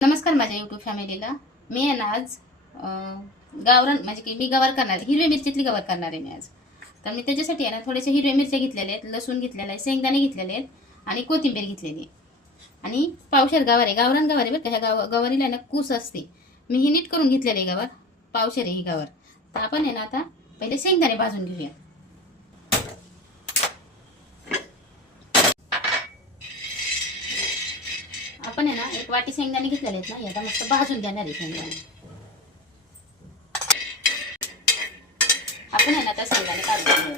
नमस्कार माझ्या यूट्यूब फॅमिलीला. मी आहे ना आज गावरान म्हणजे की मी गवार करणार आहे, हिरव्या मिरचीतली गवार करणार आहे मी आज. तर मी त्याच्यासाठी आहे ना थोडेसे हिरव्या मिरच्या घेतलेले आहेत, लसूण घेतलेला आहे, शेंगदाणे घेतलेले आहेत आणि कोथिंबीर घेतलेली आहे आणि पावशेर गवार आहे. गावरान गवार आहे बरं का. ह्या गवारीला आहे ना कूस असते. मी ही नीट करून घेतलेली आहे गवार. पावशेर आहे ही गवार. तर आपण आहे ना आता पहिले शेंगदाणे भाजून घेऊया. आपण आहे ना एक वाटी शेंगदाणे घेतलेले आहेत ना, आता मस्त भाजून घेणार आहे शेंगदाणे. आपण आहे ना त्या शेंगदाणे काढून घेऊ,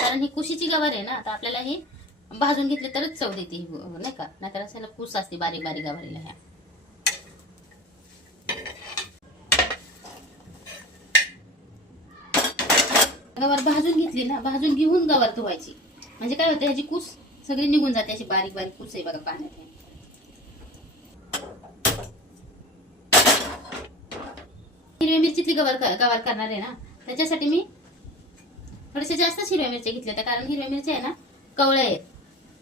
कारण ही कुशीची गवार आहे ना. आता आपल्याला ही भाजून घेतली तरच चव देते नाही का, नाहीतर असायला कुस असते बारीक बारीक गवारीला. ह्या गवार भाजून घेतली ना, भाजून घेऊन गवार धुवायची म्हणजे काय होतं, ह्याची कुस सगळी निघून जाते. अशी बारीक बारीक कुस आहे बघा पाण्यात. हिरव्या मिरचीतली गवार करणार आहे ना, त्याच्यासाठी मी थोडेसे जास्त हिरव्या मिरच्या घेतल्या होत्या, कारण हिरव्या मिरच्या आहे ना कवळ्या आहेत,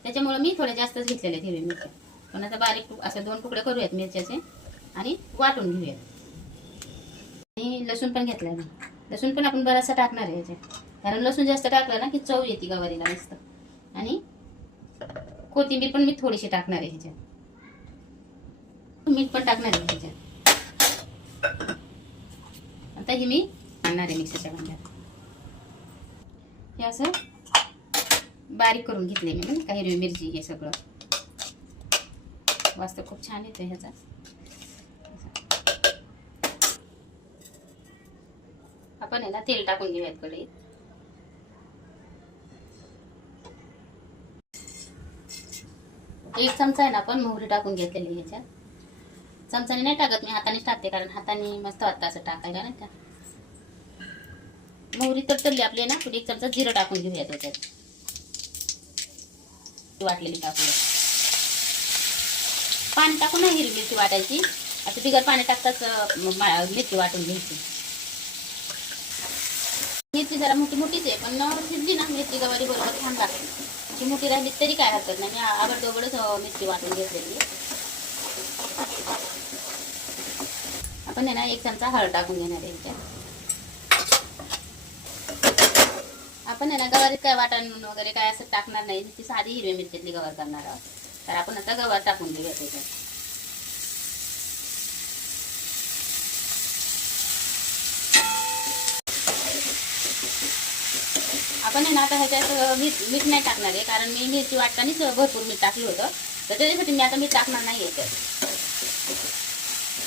त्याच्यामुळे मी थोड्या जास्तच घेतलेल्या आहेत हिरव्या मिरच्या. पण आता बारीक असे 2 तुकडे करूयात मिरच्याचे आणि वाटून घेऊयात. आणि लसूण पण घेतलाय मी. लसूण पण आपण बराचसा टाकणार आहे याच्यात, कारण लसूण जास्त टाकलं ना की चव येते गवारीला मस्त. आणि कोथिंबीर पण मी थोडीशी टाकणार आहे ह्याच्यात. मीठ पण टाकणार आहे ह्याच्यात. आता ही मी आणणार आहे मिक्सरच्या भांड्यात. हे असं बारीक करून घेतले मी म्हणजे काही हिरवी मिरची. हे सगळं वास्तव खूप छान येतं ह्याचा. आपण याला तेल टाकून घेऊयात कढईत. एक चमचा आहे ना आपण मोहरी टाकून घेतलेली ह्याच्यात. चमचाने नाही टाकत मी, हातानेच टाकते, कारण हाताने मस्त वाटतं असं टाकायला नाही का. मोहरी तडतडली आपली ना, पुढे 1 चमचा जिरं टाकून घेऊया त्याच्यात. वाटलेली टाकूया. पाणी टाकून नाही हिरवी मिरची वाटायची, असं बिगर पाणी टाकताच मिरची वाटून घ्यायची. मिरची जरा मोठी मोठीच आहे, पण शिजली ना मिरची गवारी बरोबर छान लागते. ती मोठी राहिली तरी काय हरकत नाही. मी आवडतोबडच मिरची वाटून घेतलेली. आपण आहे ना 1 चमचा हळद टाकून घेणार आहे ह्याच्यात. आपण आहे ना गवारीत काय वाटण वगैरे काय असं टाकणार नाही, ती साधी हिरव्या मिरचीतली गवार करणार आहोत. तर आपण आता गवार टाकून घेऊया त्याच्यात. आपण आहे ना आता ह्याच्यात मीठ नाही टाकणार आहे, कारण मी मिरची वाटतानाच भरपूर मीठ टाकलं होतं. तर त्याच्यासाठी मी आता मीठ टाकणार नाही याच्यात.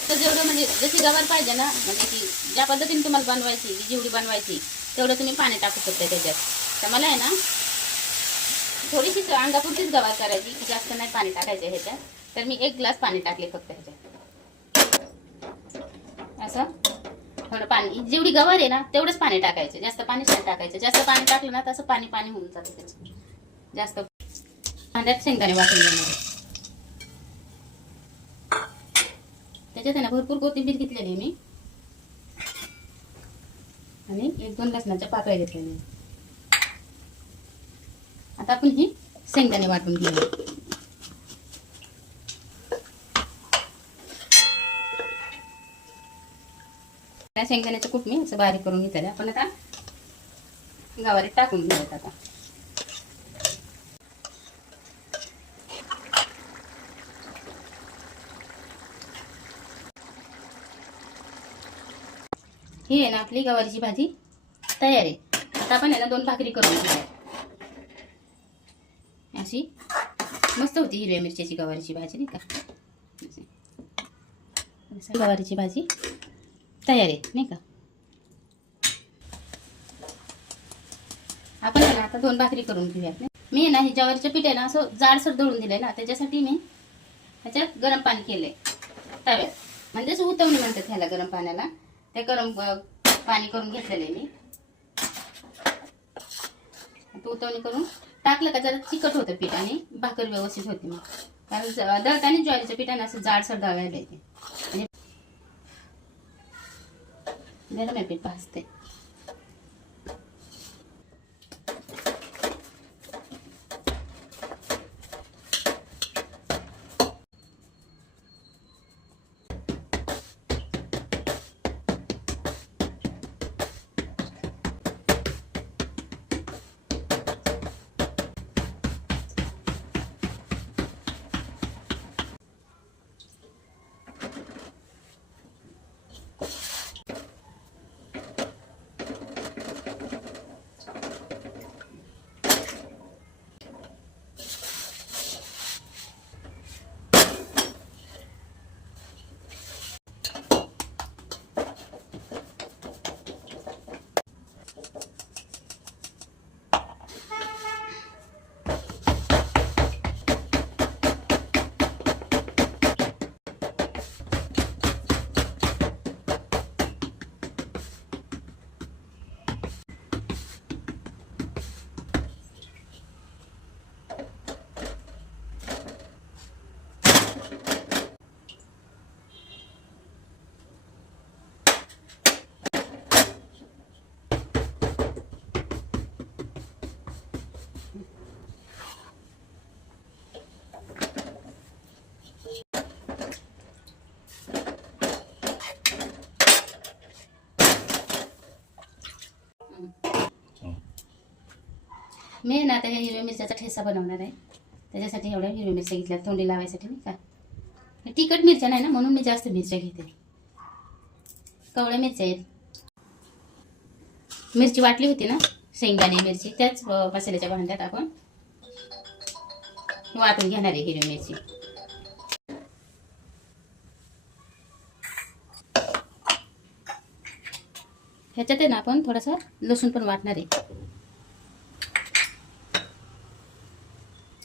तर जेवढं म्हणजे जशी गवार पाहिजे ना, म्हणजे की ज्या पद्धतीने तुम्हाला बनवायची, जेवढी बनवायची तेवढं तुम्ही पाणी टाकू शकता त्याच्यात. तर मला आहे ना थोडीशी अंगापुरतीच गवार करायची, की जास्त नाही पाणी टाकायचं ह्याच्यात. तर मी 1 ग्लास पाणी टाकले फक्त ह्याच्यात. असं थोडं पाणी, जेवढी गवार आहे ना तेवढंच पाणी टाकायचं, जास्त पाणी नाही टाकायचं. जास्त पाणी टाकलं ना तसं पाणी पाणी होऊन जातं त्याचं. जास्त भांड्यात शेंगदाणे वाटून घेणार. त्याच्यात आहे ना भरपूर कोथिंबीर घेतलेली मी आणि 1-2 लसणाच्या पाकळ्या घेतलेल्या. आता आपण ही शेंगदाणे वाटून घेऊया. शेंगदाण्याचं कूट मी असं बारीक करून घेतलेलं. आपण आता गवारीत टाकून घेऊयात. आता ही आहे ना आपली गवारीची भाजी तयार आहे. आता आपण याला 2 भाकरी करून घेऊया. अशी मस्त होती हिरव्या मिरच्याची गवारीची भाजी नाही का. गवारीची भाजी तयार आहे नाही का. आपण आहे ना आता 2 भाकरी करून घेऊयात. मी आहे ना ही ज्वारीचं पीठ आहे ना असं जाडसर दळून दिलंय ना, त्याच्यासाठी मी ह्याच्यात गरम पाणी केलंय तव्यात. म्हणजे असं उतवणी म्हणतात ह्याला, गरम पाण्याला. ते गरम पाणी करून घेतलेलं मी. उतवणी करून टाकलं का जरा चिकट होतं पीठ आणि भाकर व्यवस्थित होते. मग कारण दळताना ज्वारीच्या पिठाने असं जाडसर दळायला येते. म्हणजे गरम आहे पीठ भाजते. मी ना आता हे हिरव्या मिरच्याचा ठेसा बनवणार आहे. त्याच्यासाठी एवढ्या हिरव्या मिरच्या घेतल्या तोंडी लावायसाठी, नाही का. हे तिखट मिरच्या नाही ना, म्हणून मी जास्त मिरच्या घेते. कवळ्या मिरच्या आहेत. मिरची वाटली होती ना, शेंगदाणे मिरची, त्याच मसाल्याच्या भांड्यात आपण वाटून घेणार आहे हिरवी मिरची. ह्याच्यात आहे ना आपण थोडासा लसूण पण वाटणार आहे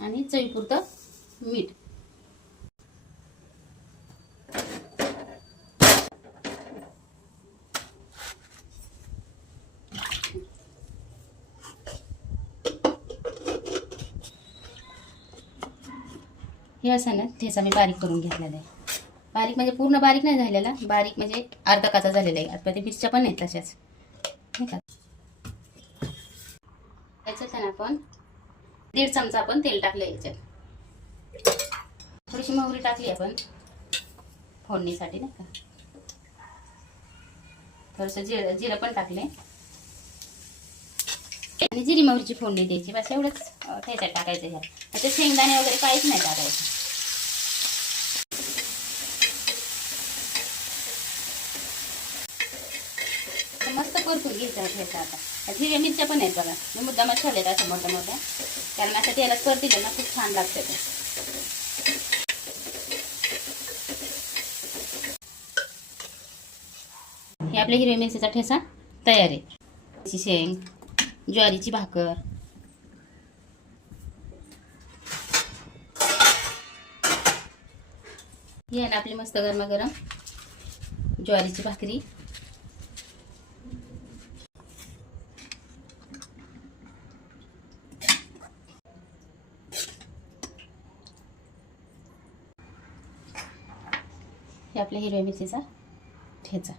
आणि चवीपुरतं मीठ. हे असं ना ठेचा मी बारीक करून घेतलेला आहे. बारीक म्हणजे पूर्ण बारीक नाही झालेला, बारीक म्हणजे अर्धा काचा झालेला आहे. आता ते मिरच्या पण आहेत तशाच, नाही का. याच्यात ना आपण 1.5 चमचा आपण तेल टाकलं. याच्यात थोडीशी मोहरी टाकली आपण फोडणीसाठी, नाही का. थोडंसं जिरं पण टाकले आणि जिरी मोहरीची फोडणी द्यायची. बस एवढंच ठेचा टाकायचं. ह्यात त्याचे शेंगदाणे वगैरे काहीच नाही टाकायचं. मस्त परतून घ्यायचा ठेचा. आता हिरव्या मिरच्या पण आहेत बघा, मी मुद्दामच ठेवलेत अशा मोठ्या मोठ्या, कारण असं तेलात परतीलं ना खूप छान लागतं ते. हे आपल्या हिरव्या मिरचीचा ठेसा तयार आहे. शेंग, ज्वारीची भाकर, ही आहे ना आपली मस्त गरमागरम ज्वारीची भाकरी. हे आपल्या हिरव्या मिरचीचा ठेचा.